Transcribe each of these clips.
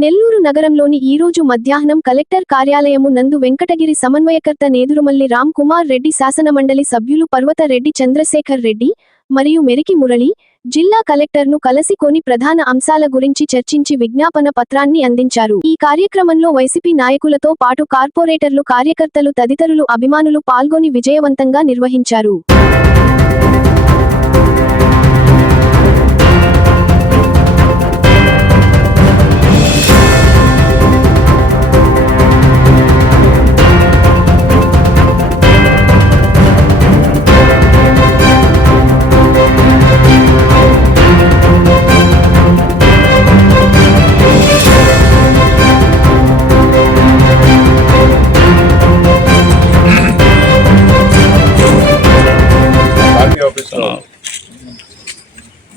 నెల్లూరు నగరంలోని ఈరోజు మధ్యాహ్నం కలెక్టర్ కార్యాలయము నందు వెంకటగిరి సమన్వయకర్త నేదురుమల్లి రామ్ కుమార్ రెడ్డి శాసనమండలి సభ్యులు పర్వతరెడ్డి చంద్రశేఖర్ రెడ్డి మరియు మెరికి మురళి జిల్లా కలెక్టర్ను కలసి కొని ప్రధాన అంశాల గురించి చర్చించి విజ్ఞాపన పత్రాన్ని అందించారు. ఈ కార్యక్రమంలో వైసీపీ నాయకులతో పాటు కార్పొరేటర్లు కార్యకర్తలు తదితరులు అభిమానులు పాల్గొని విజయవంతంగా నిర్వహించారు.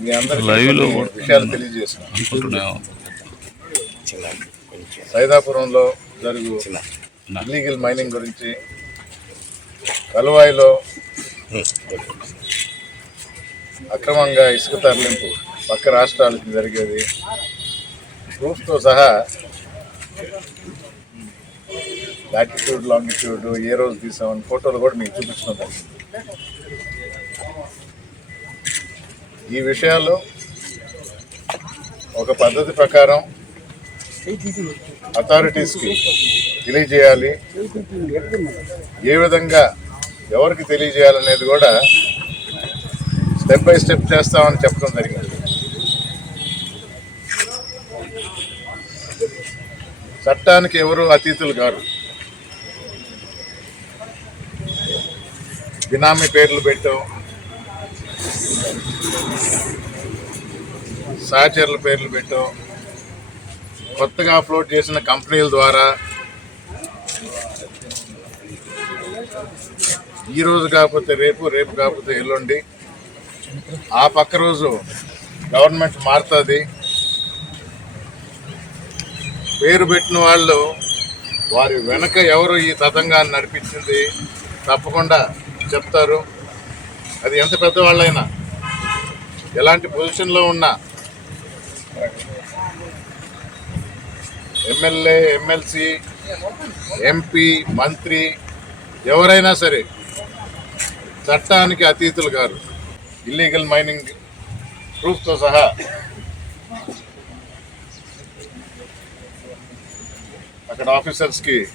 మీ అందరికీ లైవ్లో కొన్ని విషయాలు తెలియజేసిన. అనుకుంటున్నాము సైదాపురంలో జరుగు ఇల్లీగల్ మైనింగ్ గురించి కలువాయిలో అక్రమంగా ఇసుక తరలింపు పక్క రాష్ట్రాలకి జరిగేది. ప్రూఫ్తో సహా లాటిట్యూడ్ లాంగిట్యూడ్ ఏ రోజు తీసామని ఫోటోలు కూడా మీకు చూపించిన ఈ విషయాలు ఒక పద్ధతి ప్రకారం అథారిటీస్కి తెలియజేయాలి. ఏ విధంగా ఎవరికి తెలియజేయాలనేది కూడా స్టెప్ బై స్టెప్ చేస్తామని చెప్పడం జరిగింది. చట్టానికి ఎవరు అతీతులు కారు. బినామీ పేర్లు పెట్టాం సహచరుల పేర్లు పెట్టాం. కొత్తగా అప్లోడ్ చేసిన కంపెనీల ద్వారా ఈరోజు కాకపోతే రేపు రేపు కాకపోతే ఎల్లుండి. ఆ పక్క రోజు గవర్నమెంట్ మారుతుంది. పేరు పెట్టిన వాళ్ళు వారి వెనక ఎవరు ఈ తతంగాన్ని నడిపించింది తప్పకుండా చెప్తారు. అది ఎంత పెద్దవాళ్ళైనా. ఎలాంటి పొజిషన్లో ఉన్నా. ఎమ్మెల్యే ఎమ్మెల్సీ ఎంపీ మంత్రి ఎవరైనా సరే చట్టానికి అతీతులు గారు ఇల్లీగల్ మైనింగ్ ప్రూఫ్తో సహా. అక్కడ ఆఫీసర్స్కి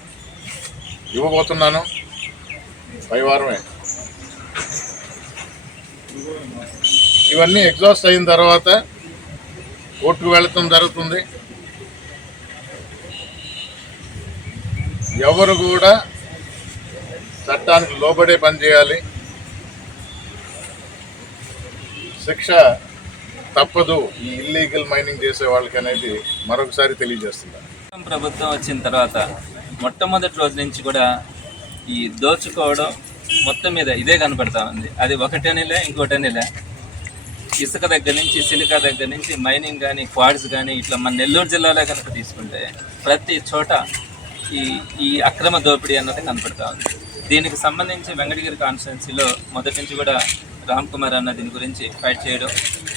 ఇవ్వబోతున్నాను. పై వారమే. ఇవన్నీ ఎగ్జాస్ట్ అయిన తర్వాత కోర్టుకు వెళ్ళటం జరుగుతుంది. ఎవరు కూడా చట్టానికి లోబడే పని చేయాలి. శిక్ష తప్పదు ఈ ఇల్లీగల్ మైనింగ్ చేసే వాళ్ళకి అనేది మరొకసారి తెలియజేస్తున్నారు ప్రభుత్వం వచ్చిన తర్వాత మొట్టమొదటి రోజు నుంచి కూడా ఈ దోచుకోవడం మొత్తం మీద ఇదే కనపడతా ఉంది. అది ఒకటనిలే ఇంకోటనిలే. ఇసుక దగ్గర నుంచి సిలికా దగ్గర నుంచి మైనింగ్ కానీ క్వాడ్స్ కానీ ఇట్లా మన నెల్లూరు జిల్లాలో కనుక తీసుకుంటే ప్రతి చోట ఈ ఈ అక్రమ దోపిడీ అన్నది కనపడతా ఉంది. దీనికి సంబంధించి వెంకటగిరి కాన్స్టిట్యున్సీలో మొదటి నుంచి కూడా రామ్ కుమార్ అన్న దీని గురించి ఫైట్ చేయడం.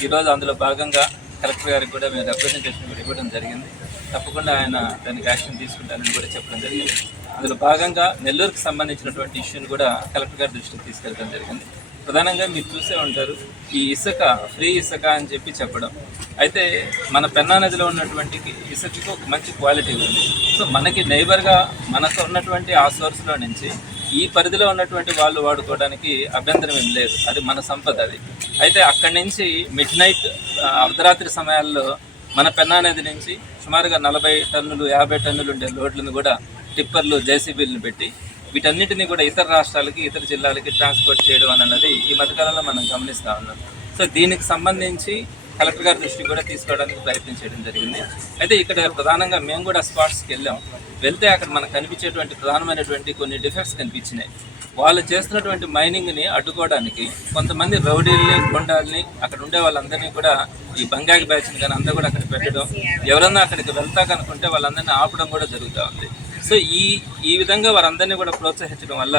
ఈరోజు అందులో భాగంగా కలెక్టర్ గారికి కూడా మేము రిప్రజెంటేషన్ కూడా ఇవ్వడం జరిగింది. తప్పకుండా ఆయన దానికి యాక్షన్ తీసుకుంటారని కూడా చెప్పడం జరిగింది. అందులో భాగంగా నెల్లూరుకు సంబంధించినటువంటి ఇష్యూని కూడా కలెక్టర్ గారి దృష్టికి తీసుకెళ్ళడం జరిగింది. ప్రధానంగా మీరు చూసే ఉంటారు ఈ ఇసుక ఫ్రీ ఇసుక అని చెప్పి చెప్పడం. అయితే మన పెన్నా నదిలో ఉన్నటువంటి ఇసుకకి ఒక మంచి క్వాలిటీ ఉంది. సో మనకి నైబర్గా మనకు ఉన్నటువంటి ఆ సోర్స్లో నుంచి ఈ పరిధిలో ఉన్నటువంటి వాళ్ళు వాడుకోవడానికి అభ్యంతరం ఏం లేదు. అది మన సంపద అది. అయితే అక్కడి నుంచి మిడ్ నైట్ అర్ధరాత్రి సమయాల్లో మన పెన్నా నది నుంచి సుమారుగా నలభై టన్నులు యాభై టన్నులు ఉండే లోడ్లను కూడా టిప్పర్లు జేసీబీలను పెట్టి వీటన్నిటిని కూడా ఇతర రాష్ట్రాలకి ఇతర జిల్లాలకి ట్రాన్స్పోర్ట్ చేయడం అన్నది ఈ మధ్యకాలంలో మనం గమనిస్తూ ఉన్నాం. సో దీనికి సంబంధించి కలెక్టర్ గారి దృష్టికి కూడా తీసుకోవడానికి ప్రయత్నం చేయడం జరిగింది. అయితే ఇక్కడ ప్రధానంగా మేము కూడా స్పాట్స్కి వెళ్ళాం. వెళ్తే అక్కడ మనకు కనిపించేటువంటి ప్రధానమైనటువంటి కొన్ని డిఫెక్ట్స్ కనిపించినాయి. వాళ్ళు చేస్తున్నటువంటి మైనింగ్ని అడ్డుకోవడానికి కొంతమంది రౌడీల్ని గుండాల్ని అక్కడ ఉండే వాళ్ళందరినీ కూడా ఈ బంగాకి బ్యాచ్ని కానీ అందరూ కూడా అక్కడ పెట్టడం ఎవరన్నా అక్కడికి వెళ్తా కనుకుంటే వాళ్ళందరినీ ఆపడం కూడా జరుగుతూ ఉంది. సో ఈ ఈ విధంగా వారందరినీ కూడా ప్రోత్సహించడం వల్ల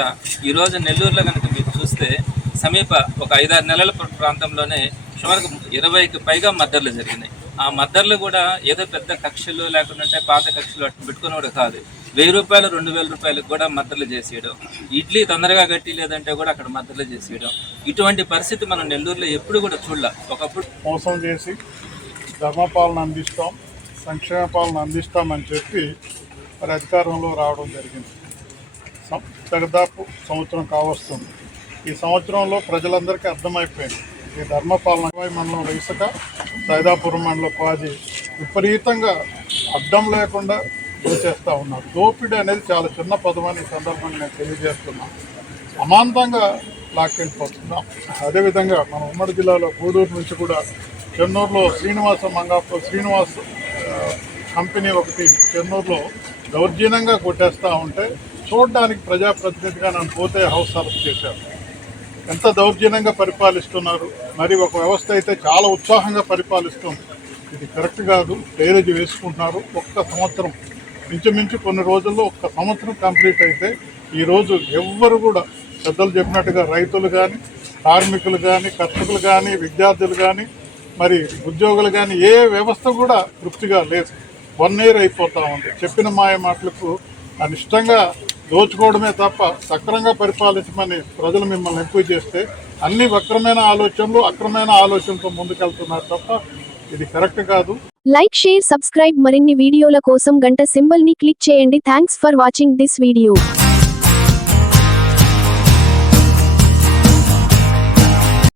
ఈరోజు నెల్లూరులో కనుక మీరు చూస్తే సమీప ఒక ఐదారు నెలల ప్రాంతంలోనే సుమారు ఇరవైకి పైగా మద్దర్లు జరిగినాయి. ఆ మద్దర్లు కూడా ఏదో పెద్ద కక్షలు లేకుంటే పాత కక్షలు అట్లా కూడా కాదు. వెయ్యి రూపాయలు రెండు వేల రూపాయలకు కూడా మద్దలు చేసేయడం. ఇడ్లీ తొందరగా గట్టి లేదంటే కూడా అక్కడ మద్దలు చేసేయడం. ఇటువంటి పరిస్థితి మనం నెల్లూరులో ఎప్పుడు కూడా చూడలే. ఒకప్పుడు మోసం చేసి ధర్మపాలన అందిస్తాం సంక్షేమ పాలన అందిస్తామని చెప్పి మరి అధికారంలో రావడం జరిగింది. సం- దాదాపు సంవత్సరం కావస్తుంది. ఈ సంవత్సరంలో ప్రజలందరికీ అర్థమైపోయింది. ఈ ధర్మపాలన మండలం ఇసుక సైదాపురం మండలం పాది విపరీతంగా అడ్డం లేకుండా చేస్తూ ఉన్నారు. దోపిడీ అనేది చాలా చిన్న పదమని ఈ సందర్భంగా నేను తెలియజేస్తున్నాను అమాంతంగా లాక్కెళ్ళిపోతున్నాం. అదేవిధంగా మన ఉమ్మడి జిల్లాలో గూడూరు నుంచి కూడా చెన్నూరులో శ్రీనివాస మంగాపు శ్రీనివాస్ కంపెనీ ఒకటి చెన్నూరులో దౌర్జన్యంగా కొట్టేస్తూ ఉంటే చూడడానికి ప్రజాప్రతినిధిగా నన్ను పోతే హౌస్ అరెస్ట్ చేశారు. ఎంత దౌర్జన్యంగా పరిపాలిస్తున్నారు. మరి ఒక వ్యవస్థ అయితే చాలా ఉత్సాహంగా పరిపాలిస్తుంది. ఇది కరెక్ట్ కాదు. డైరేజ్ వేసుకుంటున్నారు. ఒక్క సంవత్సరం ఇంచుమించు కొన్ని రోజుల్లో ఒక్క సంవత్సరం కంప్లీట్ అయితే ఈరోజు ఎవ్వరు కూడా పెద్దలు చెప్పినట్టుగా రైతులు కానీ కార్మికులు కానీ కర్షకులు కానీ విద్యార్థులు కానీ మరి ఉద్యోగులు కానీ ఏ వ్యవస్థ కూడా తృప్తిగా లేదు. వన్ ఇయర్ అయిపోతా ఉంది. చెప్పిన మాయ మాటలకు అనిష్టంగా దోచుకోవడమే తప్ప సక్రంగా పరిపాలించమని ప్రజలు మిమ్మల్ని ఎంపిక చేస్తే అన్ని వక్రమైన ఆలోచనలు అక్రమైన ఆలోచనతో ముందుకెళ్తున్నారు తప్ప ఇది కరెక్ట్ కాదు. లైక్ షేర్ సబ్స్క్రైబ్ మరిన్ని వీడియోల కోసం గంట సింబల్ని క్లిక్ చేయండి. Thanks for watching this video.